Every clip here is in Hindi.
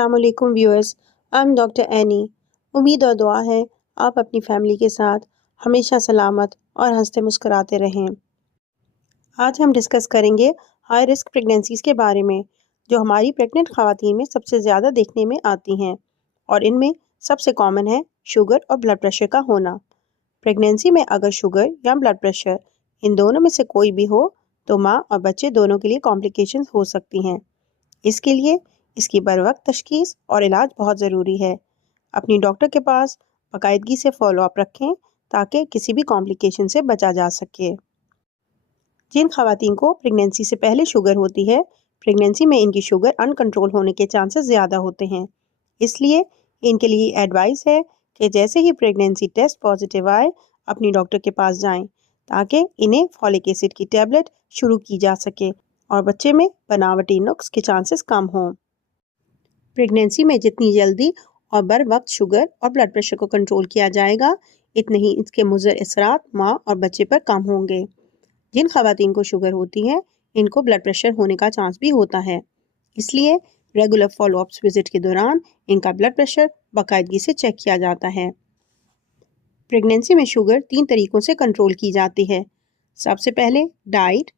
अस्सलामुअलैकुम viewers, I am doctor any. उम्मीद और दुआ है आप अपनी फैमिली के साथ हमेशा सलामत और हंसते मुस्कुराते रहें। आज हम डिस्कस करेंगे हाई रिस्क प्रेगनेंसीज़ के बारे में, जो हमारी प्रेग्नेंट ख़वातीन में सबसे ज़्यादा देखने में आती हैं और इनमें सबसे कॉमन है शुगर और ब्लड प्रेशर का होना। प्रेगनेंसी में अगर शुगर या ब्लड प्रेशर इन दोनों में से कोई भी हो तो माँ और बच्चे दोनों के लिए कॉम्प्लिकेशंस हो सकती हैं। इसके लिए इसकी बरवक्त तशख़ीस और इलाज बहुत ज़रूरी है। अपनी डॉक्टर के पास बाकायदगी से फॉलोअप रखें ताकि किसी भी कॉम्प्लिकेशन से बचा जा सके। जिन ख़वातीन को प्रेगनेंसी से पहले शुगर होती है, प्रेगनेंसी में इनकी शुगर अनकंट्रोल होने के चांसेस ज़्यादा होते हैं। इसलिए इनके लिए एडवाइस है कि जैसे ही प्रेगनेंसी टेस्ट पॉजिटिव आए अपनी डॉक्टर के पास जाएं ताकि इन्हें फॉलिक एसिड की टैबलेट शुरू की जा सके और बच्चे में बनावटी नुक्स के चांसेस कम हों। प्रेगनेंसी में जितनी जल्दी और बर वक्त शुगर और ब्लड प्रेशर को कंट्रोल किया जाएगा, इतने ही इसके मुज़र असरात माँ और बच्चे पर कम होंगे। जिन ख़वातीन को शुगर होती है, इनको ब्लड प्रेशर होने का चांस भी होता है। इसलिए रेगुलर फॉलोअप्स विजिट के दौरान इनका ब्लड प्रेशर बाकायदगी से चेक किया जाता है। प्रेगनेंसी में शुगर 3 तरीक़ों से कंट्रोल की जाती है। सबसे पहले डाइट,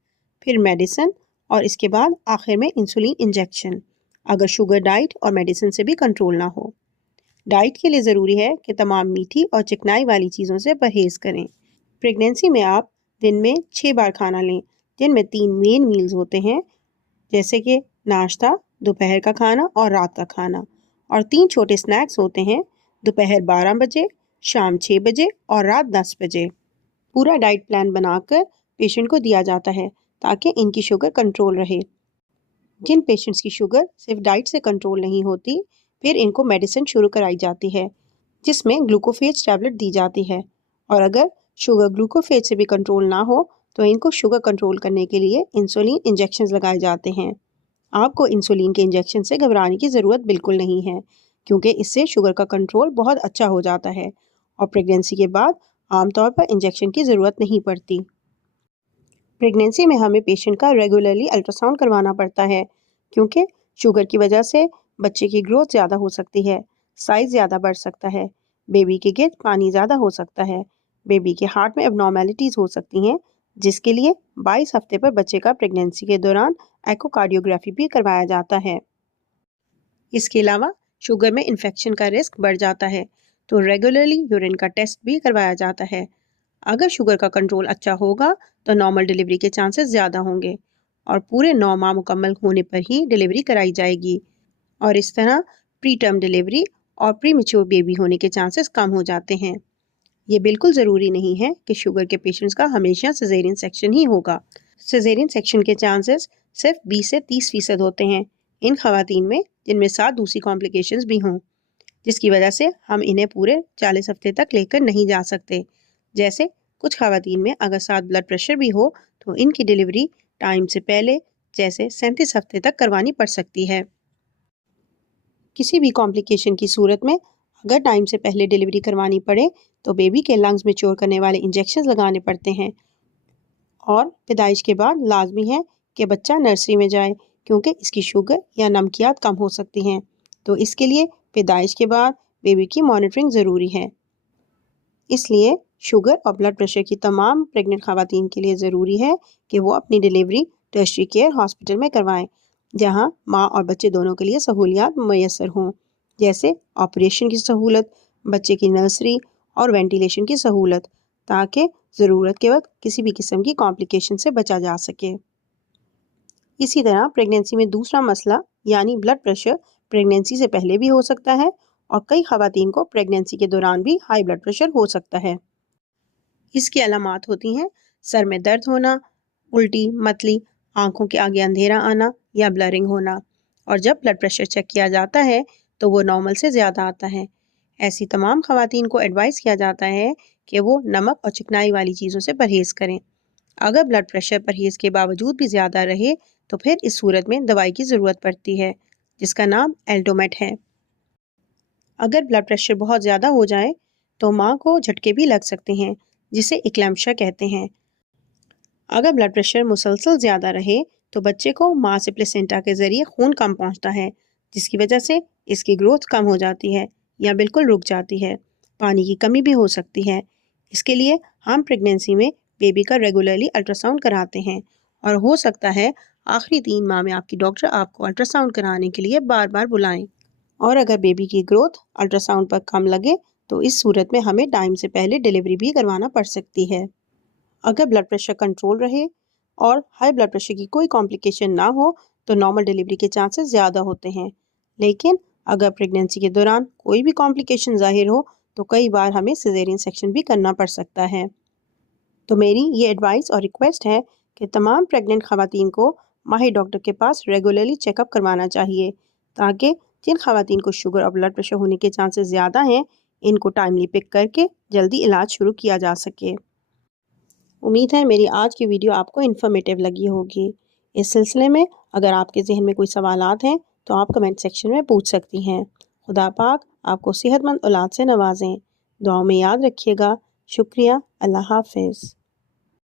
फिर मेडिसिन और इसके बाद आखिर में इंसुलिन इंजेक्शन, अगर शुगर डाइट और मेडिसिन से भी कंट्रोल ना हो। डाइट के लिए ज़रूरी है कि तमाम मीठी और चिकनाई वाली चीज़ों से परहेज़ करें। प्रेगनेंसी में आप दिन में 6 बार खाना लें, जिनमें 3 मेन मील्स होते हैं, जैसे कि नाश्ता, दोपहर का खाना और रात का खाना, और 3 छोटे स्नैक्स होते हैं, दोपहर 12 बजे, शाम 6 बजे और रात 10 बजे। पूरा डाइट प्लान बनाकर पेशेंट को दिया जाता है ताकि इनकी शुगर कंट्रोल रहे। जिन पेशेंट्स की शुगर सिर्फ डाइट से कंट्रोल नहीं होती, फिर इनको मेडिसिन शुरू कराई जाती है जिसमें ग्लूकोफेज टैबलेट दी जाती है, और अगर शुगर ग्लूकोफेज से भी कंट्रोल ना हो तो इनको शुगर कंट्रोल करने के लिए इंसुलिन इंजेक्शन लगाए जाते हैं। आपको इंसुलिन के इंजेक्शन से घबराने की ज़रूरत बिल्कुल नहीं है, क्योंकि इससे शुगर का कंट्रोल बहुत अच्छा हो जाता है और प्रेगनेंसी के बाद आमतौर पर इंजेक्शन की ज़रूरत नहीं पड़ती। प्रेगनेंसी में हमें पेशेंट का रेगुलरली अल्ट्रासाउंड करवाना पड़ता है, क्योंकि शुगर की वजह से बच्चे की ग्रोथ ज़्यादा हो सकती है, साइज़ ज़्यादा बढ़ सकता है, बेबी के गिर्द पानी ज़्यादा हो सकता है, बेबी के हार्ट में एबनॉर्मेलिटीज़ हो सकती हैं, जिसके लिए 22 हफ्ते पर बच्चे का प्रेगनेंसी के दौरान एकोकार्डियोग्राफी भी करवाया जाता है। इसके अलावा शुगर में इन्फेक्शन का रिस्क बढ़ जाता है, तो रेगुलरली यूरिन का टेस्ट भी करवाया जाता है। अगर शुगर का कंट्रोल अच्छा होगा तो नॉर्मल डिलीवरी के चांसेस ज़्यादा होंगे और पूरे 9 माह मुकम्मल होने पर ही डिलीवरी कराई जाएगी, और इस तरह प्री टर्म डिलीवरी और प्री मैच्योर बेबी होने के चांसेस कम हो जाते हैं। ये बिल्कुल ज़रूरी नहीं है कि शुगर के पेशेंट्स का हमेशा सिजेरियन सेक्शन ही होगा। सिजेरियन सेक्शन के चांसेस सिर्फ 20 से 30% होते हैं इन ख़वातीन में जिनमें साथ दूसरी कॉम्प्लिकेशंस भी हों, जिसकी वजह से हम इन्हें पूरे 40 हफ्ते तक लेकर नहीं जा सकते। जैसे कुछ ख़वातीन में अगर साथ ब्लड प्रेशर भी हो तो इनकी डिलीवरी टाइम से पहले, जैसे 37 हफ्ते तक करवानी पड़ सकती है। किसी भी कॉम्प्लिकेशन की सूरत में अगर टाइम से पहले डिलीवरी करवानी पड़े तो बेबी के लंग्स मैच्योर करने वाले इंजेक्शन लगाने पड़ते हैं, और पैदाइश के बाद लाजमी है कि बच्चा नर्सरी में जाए, क्योंकि इसकी शुगर या नमकियात कम हो सकती हैं, तो इसके लिए पैदाइश के बाद बेबी की मॉनिटरिंग ज़रूरी है। इसलिए शुगर और ब्लड प्रेशर की तमाम प्रेग्नेंट ख़वातीन के लिए ज़रूरी है कि वो अपनी डिलीवरी टर्शरी केयर हॉस्पिटल में करवाएं, जहां माँ और बच्चे दोनों के लिए सहूलियात मैसर हों, जैसे ऑपरेशन की सहूलत, बच्चे की नर्सरी और वेंटिलेशन की सहूलत, ताकि ज़रूरत के वक्त किसी भी किस्म की कॉम्प्लिकेशन से बचा जा सके। इसी तरह प्रेगनेंसी में दूसरा मसला यानी ब्लड प्रेशर प्रेगनेंसी से पहले भी हो सकता है, और कई ख़वातीन को प्रेगनेंसी के दौरान भी हाई ब्लड प्रेशर हो सकता है। इसकी अलामात होती हैं सर में दर्द होना, उल्टी, मतली, आंखों के आगे अंधेरा आना या ब्लरिंग होना, और जब ब्लड प्रेशर चेक किया जाता है तो वो नॉर्मल से ज़्यादा आता है। ऐसी तमाम ख़वातीन को एडवाइस किया जाता है कि वो नमक और चिकनाई वाली चीज़ों से परहेज़ करें। अगर ब्लड प्रेशर परहेज़ के बावजूद भी ज़्यादा रहे तो फिर इस सूरत में दवाई की ज़रूरत पड़ती है, जिसका नाम एल्डोमेट है। अगर ब्लड प्रेशर बहुत ज़्यादा हो जाए तो माँ को झटके भी लग सकते हैं, जिसे इक्लैम्शिया कहते हैं। अगर ब्लड प्रेशर मुसलसल ज़्यादा रहे तो बच्चे को माँ से प्लेसेंटा के ज़रिए खून कम पहुँचता है, जिसकी वजह से इसकी ग्रोथ कम हो जाती है या बिल्कुल रुक जाती है। पानी की कमी भी हो सकती है। इसके लिए हम प्रेगनेंसी में बेबी का रेगुलरली अल्ट्रासाउंड कराते हैं और हो सकता है आखिरी 3 माह में आपकी डॉक्टर आपको अल्ट्रासाउंड कराने के लिए बार बार बुलाएं। और अगर बेबी की ग्रोथ अल्ट्रासाउंड पर कम लगे तो इस सूरत में हमें टाइम से पहले डिलीवरी भी करवाना पड़ सकती है। अगर ब्लड प्रेशर कंट्रोल रहे और हाई ब्लड प्रेशर की कोई कॉम्प्लिकेशन ना हो तो नॉर्मल डिलीवरी के चांसेस ज़्यादा होते हैं। लेकिन अगर प्रेगनेंसी के दौरान कोई भी कॉम्प्लिकेशन ज़ाहिर हो तो कई बार हमें सिजेरियन सेक्शन भी करना पड़ सकता है। तो मेरी ये एडवाइस और रिक्वेस्ट है कि तमाम प्रेग्नेंट ख़वातीन को माहिर डॉक्टर के पास रेगुलरली चेकअप करवाना चाहिए, ताकि जिन ख़वातीन को शुगर और ब्लड प्रेशर होने के चांसेस ज़्यादा हैं, इनको टाइमली पिक करके जल्दी इलाज शुरू किया जा सके। उम्मीद है मेरी आज की वीडियो आपको इन्फॉर्मेटिव लगी होगी। इस सिलसिले में अगर आपके जहन में कोई सवालात हैं तो आप कमेंट सेक्शन में पूछ सकती हैं। खुदा पाक आपको सेहतमंद औलाद से नवाजें। दुआओं में याद रखिएगा। शुक्रिया। अल्लाह हाफ़िज़।